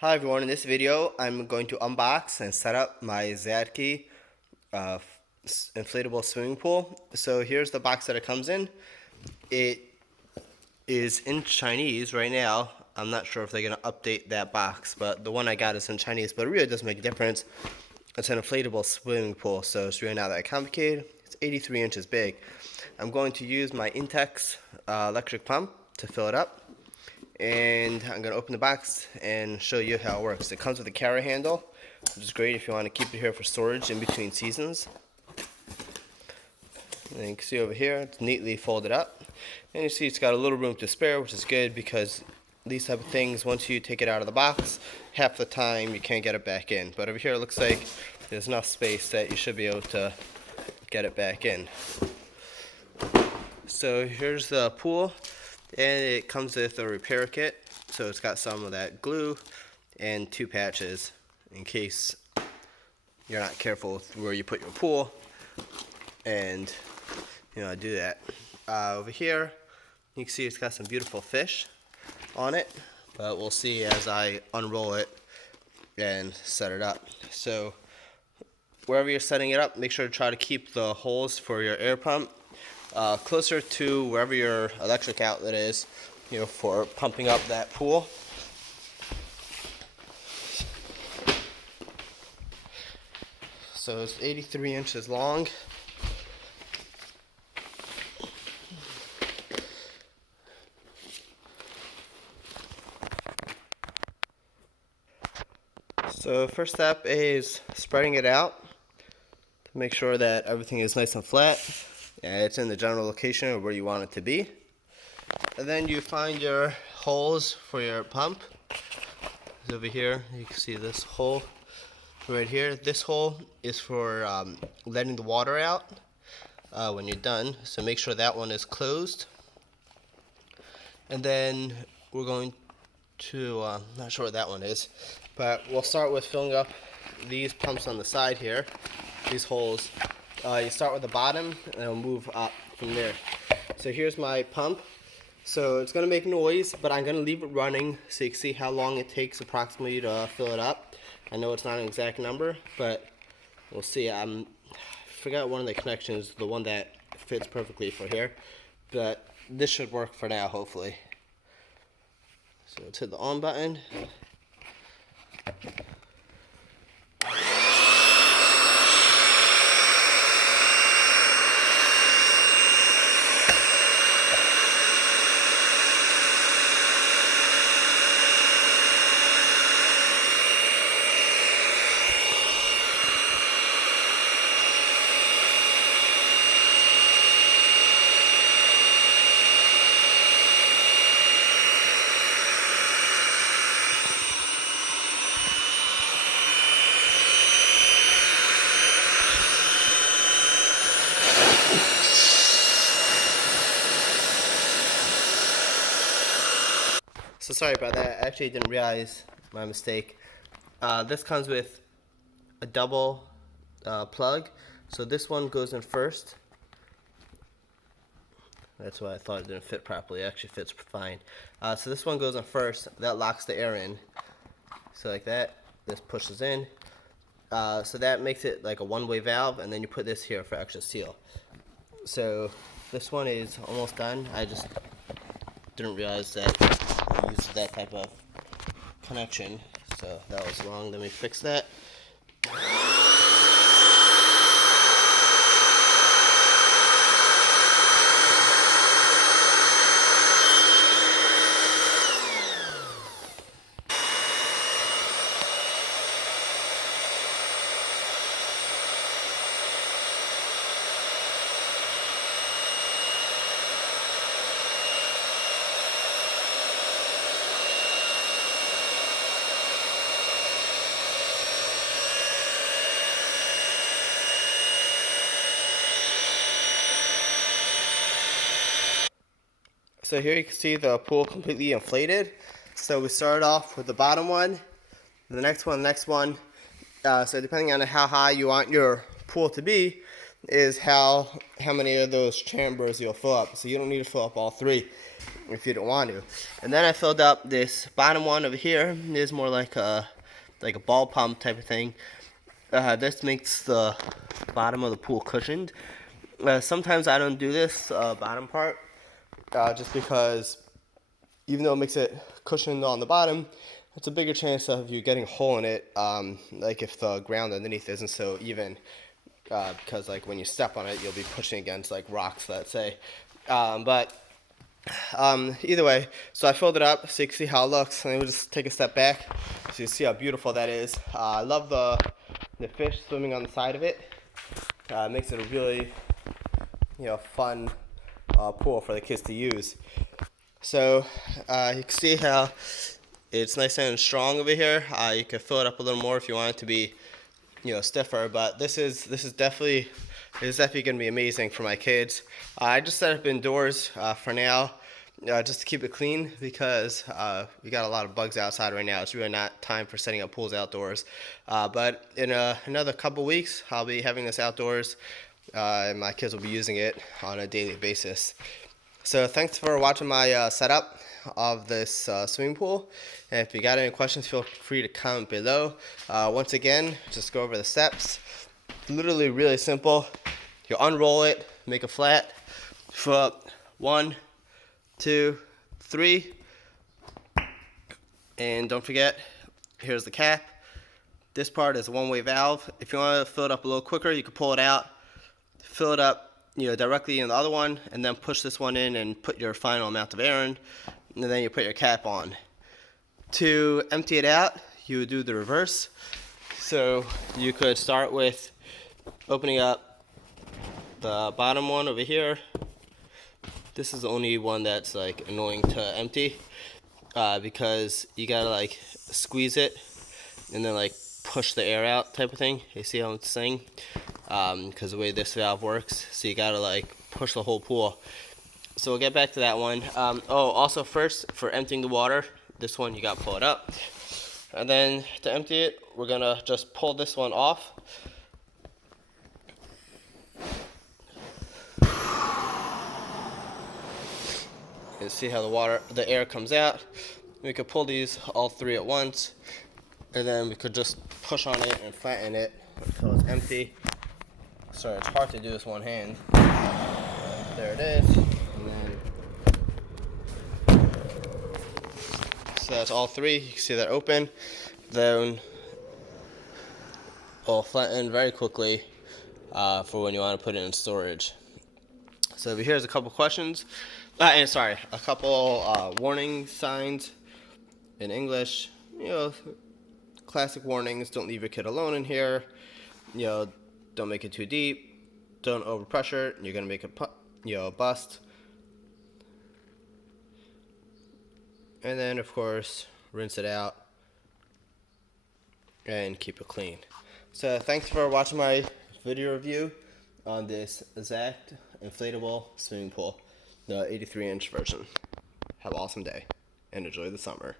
Hi everyone, in this video I'm going to unbox and set up my ZATK inflatable swimming pool. So here's the box that it comes in. It is in Chinese right now. I'm not sure if they're going to update that box, but the one I got is in Chinese, but it really doesn't make a difference. It's an inflatable swimming pool, so it's really not that complicated. It's 83 inches big. I'm going to use my Intex electric pump to fill it up. And I'm going to open the box and show you how it works. It comes with a carry handle, which is great if you want to keep it here for storage in between seasons. And you can see over here, it's neatly folded up. And you see it's got a little room to spare, which is good because these type of things, once you take it out of the box, half the time you can't get it back in. But over here it looks like there's enough space that you should be able to get it back in. So here's the pool. And it comes with a repair kit, so it's got some of that glue and 2 patches in case you're not careful with where you put your pool and do that. Over here you can see it's got some beautiful fish on it, but we'll see as I unroll it and set it up. So wherever you're setting it up, make sure to try to keep the holes for your air pump closer to wherever your electric outlet is, for pumping up that pool. So it's 83 inches long. So first step is spreading it out to make sure that everything is nice and flat. And it's in the general location where you want it to be. And then you find your holes for your pump. It's over here, you can see this hole right here. This hole is for letting the water out when you're done. So make sure that one is closed. And then we're going to, not sure what that one is, but we'll start with filling up these pumps on the side here, these holes. You start with the bottom and it'll move up from there. So here's my pump. So it's going to make noise, but I'm going to leave it running so you can see how long it takes approximately to fill it up. I know it's not an exact number, but we'll see. I forgot one of the connections, the one that fits perfectly for here, but this should work for now, hopefully. So let's hit the on button. So sorry about that, I actually didn't realize my mistake. This comes with a double plug, so this one goes in first. That's why I thought it didn't fit properly. It actually fits fine. So this one goes in first, that locks the air in. So like that, this pushes in. So that makes it like a one-way valve, and then you put this here for extra seal. So this one is almost done. I just didn't realize that it uses that type of connection, so that was wrong. Let me fix that. So here you can see the pool completely inflated. So we started off with the bottom one, the next one, So depending on how high you want your pool to be, is how many of those chambers you'll fill up. So you don't need to fill up all 3 if you don't want to. And then I filled up this bottom one over here. It is more like a ball pump type of thing. This makes the bottom of the pool cushioned. Sometimes I don't do this bottom part just because even though it makes it cushioned on the bottom, it's a bigger chance of you getting a hole in it, like if the ground underneath isn't so even, because like when you step on it, you'll be pushing against like rocks, let's say. But either way, so I filled it up so you can see how it looks. And we'll just take a step back so you see how beautiful that is. I love the fish swimming on the side of it. It makes it a really fun pool for the kids to use. So you can see how it's nice and strong over here. You can fill it up a little more if you want it to be stiffer, but this is definitely going to be amazing for my kids. I just set up indoors for now, just to keep it clean, because we got a lot of bugs outside right now. It's really not time for setting up pools outdoors, but in another couple weeks I'll be having this outdoors, and my kids will be using it on a daily basis. So thanks for watching my setup of this swimming pool. And if you got any questions, feel free to comment below. Once again, just go over the steps. Literally really simple. You unroll it, make it flat, fill up 1, 2, 3, and don't forget, here's the cap. This part is a one-way valve. If you want to fill it up a little quicker, you can pull it out, fill it up directly in the other one, and then push this one in and put your final amount of air in, and then you put your cap on. To empty it out, you would do the reverse. So you could start with opening up the bottom one over here. This is the only one that's like annoying to empty, because you gotta like squeeze it and then like push the air out type of thing. You see how I'm saying? Because the way this valve works, so you gotta like push the whole pool. So we'll get back to that one. Also first, for emptying the water, this one you gotta pull it up, and then to empty it, we're gonna just pull this one off. You see how the air comes out. We could pull these all 3 at once, and then we could just push on it and flatten it until it's empty. Sorry, it's hard to do this one hand. There it is. And then, so that's all 3. You can see that open. Then it'll flatten very quickly for when you want to put it in storage. So here's a couple questions. A couple warning signs in English. Classic warnings: don't leave your kid alone in here. Don't make it too deep. Don't overpressure. You're gonna make it bust. And then of course rinse it out and keep it clean. So thanks for watching my video review on this ZATK Inflatable Swimming Pool, the 83-inch version. Have an awesome day and enjoy the summer.